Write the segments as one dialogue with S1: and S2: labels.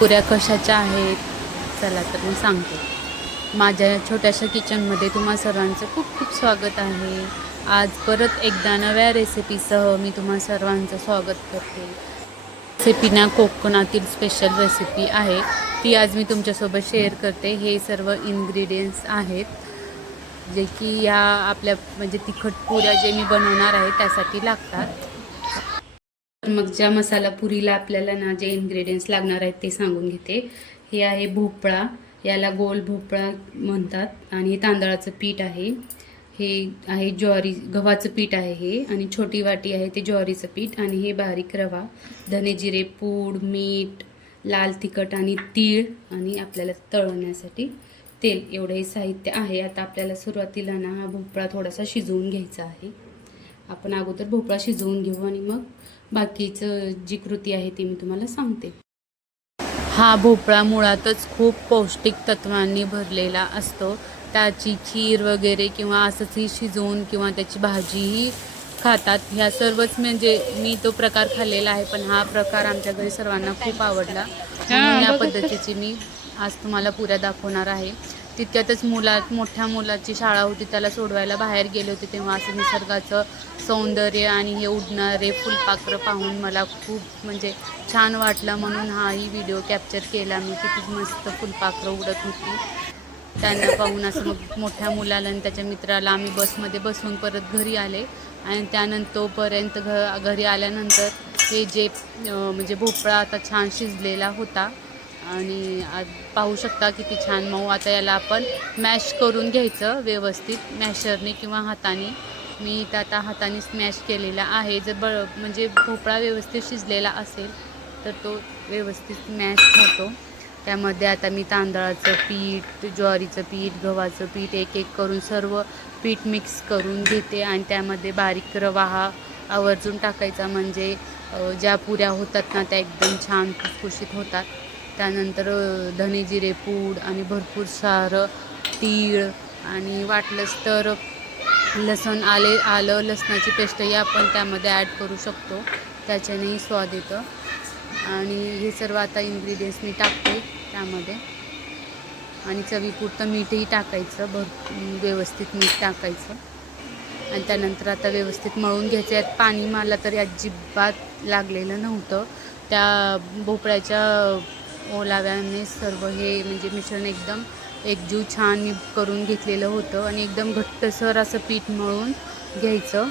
S1: पुऱ्या कशाच्या आहेत? चला तर मी सांगते. माझ्या छोट्याशा किचनमध्ये तुम्हा सर्वांचं खूप खूप स्वागत आहे. आज परत एकदा नव्या रेसिपीसह मी तुम्हा सर्वांचं स्वागत करते. रेसिपी ना कोकणातील स्पेशल रेसिपी आहे. ती आज मी तुमच्यासोबत शेअर करते. हे सर्व इन्ग्रेडियंट्स आहेत. जे की या आपल्या म्हणजे तिखट पुऱ्या जे मी बनवणार आहे त्यासाठी लागतात. मग ज्या मसाला पुरीला आपल्याला ना जे इन्ग्रेडियंट्स लागणार आहेत ते सांगून घेते. हे आहे भोपळा याला गोल भोपळा म्हणतात आणि हे तांदळाचं पीठ आहे. हे आहे ज्वारी गव्हाचं पीठ आहे हे आणि छोटी वाटी आहे ते ज्वारीचं पीठ आणि हे बारीक रवा धने जिरे पूड मीठ लाल तिखट आणि तीळ आणि आपल्याला तळण्यासाठी तेल एवढं हे साहित्य आहे. आता आपल्याला सुरुवातीला ना हा भोपळा थोडासा शिजवून घ्यायचा आहे. आपण अगोदर भोपळा शिजवून घेऊ आणि मग बाकीचं जी कृती आहे ती मी तुम्हाला सांगते. हा भोपळा मुळातच खूप पौष्टिक तत्वांनी भरलेला असतो. त्याची खीर वगैरे किंवा असंचही शिजवून किंवा त्याची भाजीही खातात. ह्या सर्वच म्हणजे मी तो प्रकार खाल्लेला आहे पण हा प्रकार आमच्या घरी सर्वांना खूप आवडला. या पद्धतीची मी आज तुम्हाला पुऱ्या दाखवणार आहे. तितक्यातच मुला मोठ्या मुलाची शाळा होती त्याला सोडवायला बाहेर गेले होते तेव्हा. असं निसर्गाचं सौंदर्य आणि हे उडणारे फुलपाखरं पाहून मला खूप म्हणजे छान वाटलं. म्हणून हाही व्हिडिओ कॅप्चर केला मी किती मस्त फुलपाखरं उडत होती. त्यांना पाहून असं मग मोठ्या मुलाला आणि त्याच्या मित्राला आम्ही बसमध्ये बसवून परत घरी आले. आणि त्यानंतर तोपर्यंत घ घरी आल्यानंतर हे जे म्हणजे भोपळा आता छान शिजलेला होता. आणि आज पाहू शकता किती छान मऊ. आता याला आपण मॅश करून घ्यायचं व्यवस्थित. मॅशरने किंवा हाताने. मी इथं आता हाताने स्मॅश केलेला आहे. जर ब म्हणजे भोपळा व्यवस्थित शिजलेला असेल तर तो व्यवस्थित मॅश होतो. त्यामध्ये आता मी तांदळाचं पीठ ज्वारीचं पीठ गव्हाचं पीठ एक एक करून सर्व पीठ मिक्स करून घेते. आणि त्यामध्ये बारीक रवा हा आवर्जून टाकायचा. म्हणजे ज्या पुऱ्या होतात ना त्या एकदम छान खुसखुशीत होतात. त्यानंतर धने जिरे पूड आणि भरपूर सारं तीळ आणि वाटलंच तर लसण आले आलं लसणाची पेस्टही आपण त्यामध्ये ॲड करू शकतो. त्याच्यानेही स्वाद येतं. आणि हे सर्व आता इन्ग्रेडियंट्स मी टाकते त्यामध्ये. आणि चवीपुरतं मीठही टाकायचं भर व्यवस्थित मीठ टाकायचं. आणि त्यानंतर आता व्यवस्थित मळून घ्यायचं. यात पाणी मला तरी अजिबात लागलेलं नव्हतं. त्या भोपळ्याच्या ओलाव्याने सर्व हे म्हणजे मिश्रण एकदम एकजीव छान करून घेतलेलं होतं आणि एकदम घट्टसर असं पीठ मळून घ्यायचं.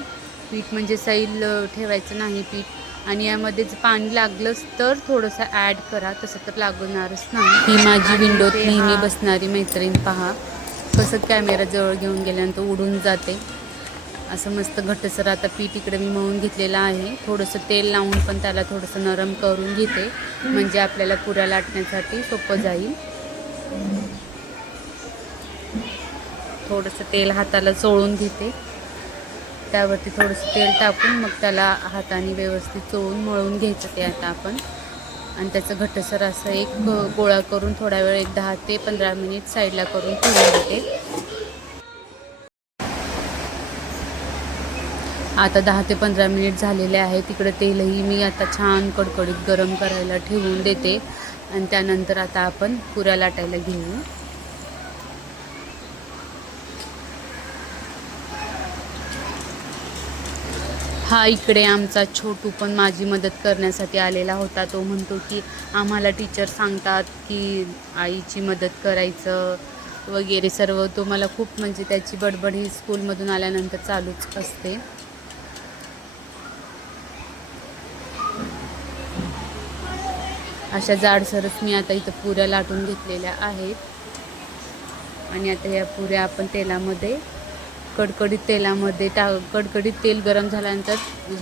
S1: पीठ म्हणजे सैल ठेवायचं नाही पीठ. आणि यामध्येच पाणी लागलंच तर थोडंसं ॲड करा तसं तर लागणारच नाही. ही माझी विंडोत नेहमी बसणारी मैत्रीण पहा. कसं कॅमेरा जवळ घेऊन गेल्यानंतर उडून जाते. असं मस्त घटसर आता पीठ इकडे मी मळून घेतलेलं आहे. थोडंसं तेल लावून पण त्याला थोडंसं नरम करून घेते. म्हणजे आपल्याला पुऱ्या लाटण्यासाठी सोपं जाईल. थोडंसं तेल हाताला चोळून घेते. त्यावरती थोडंसं तेल टाकून मग त्याला हाताने व्यवस्थित चोळून मळून घ्यायचं ते आता आपण. आणि त्याचं घटसर असं एक गोळा करून थोडा वेळ एक दहा ते पंधरा मिनिट साईडला करून ठेवून घेते आता दहा ते पंधरा मिनिट झालेले आहे तिकडं तेलही मी आता छान कडकडीत गरम करायला ठेवून देते. आणि त्यानंतर आता आपण पुऱ्या लाटायला घेऊ. हा इकडे आमचा छोटू पण माझी मदत करण्यासाठी आलेला होता. तो म्हणतो की आम्हाला टीचर सांगतात की आईची मदत करायचं वगैरे. सर्व तो मला खूप म्हणजे त्याची बडबड ही स्कूलमधून आल्यानंतर चालूच असते. अशा जाडसरच मी आता इथं पुऱ्या लाटून घेतलेल्या आहेत. आणि आता या पुऱ्या आपण तेलामध्ये कडकडीत तेलामध्ये टा कडकडीत तेल गरम झाल्यानंतर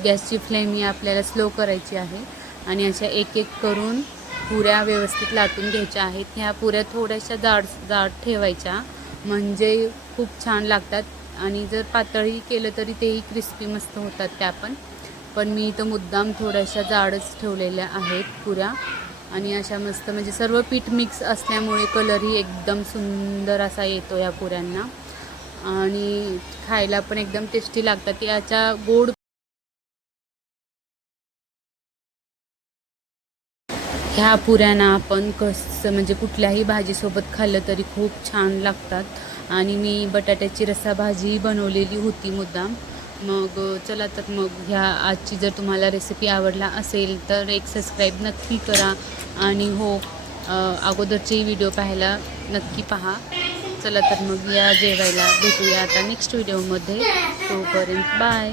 S1: गॅसची फ्लेम ही आपल्याला स्लो करायची आहे. आणि अशा एक एक करून पुऱ्या व्यवस्थित लाटून घ्यायच्या आहेत. ह्या पुऱ्या थोड्याशा जाड जाड ठेवायच्या. म्हणजे खूप छान लागतात. आणि जर पातळी केलं तरी तेही क्रिस्पी मस्त होतात त्या पण. पण मी इथं मुद्दाम थोड्याशा जाडच ठेवलेल्या आहेत पुऱ्या. आणि अशा मस्त म्हणजे सर्व पीठ मिक्स असल्यामुळे कलरही एकदम सुंदर असा येतो या पुऱ्यांना. आणि खायला पण एकदम टेस्टी लागतात. याच्या गोड ह्या पुऱ्यांना आपण कसं म्हणजे कुठल्याही भाजीसोबत खाल्लं तरी खूप छान लागतात. आणि मी बटाट्याची रस्सा भाजी बनवलेली होती मुद्दाम. मग चला तर मग ह्या आजची जर तुम्हाला रेसिपी आवडला असेल तर एक सबस्क्राईब नक्की करा. आणि हो अगोदरचेही अगोदरचे व्हिडिओ पाहायला नक्की पहा. चला तर मग या जेवायला भेटूया आता नेक्स्ट व्हिडिओमध्ये तोपर्यंत बाय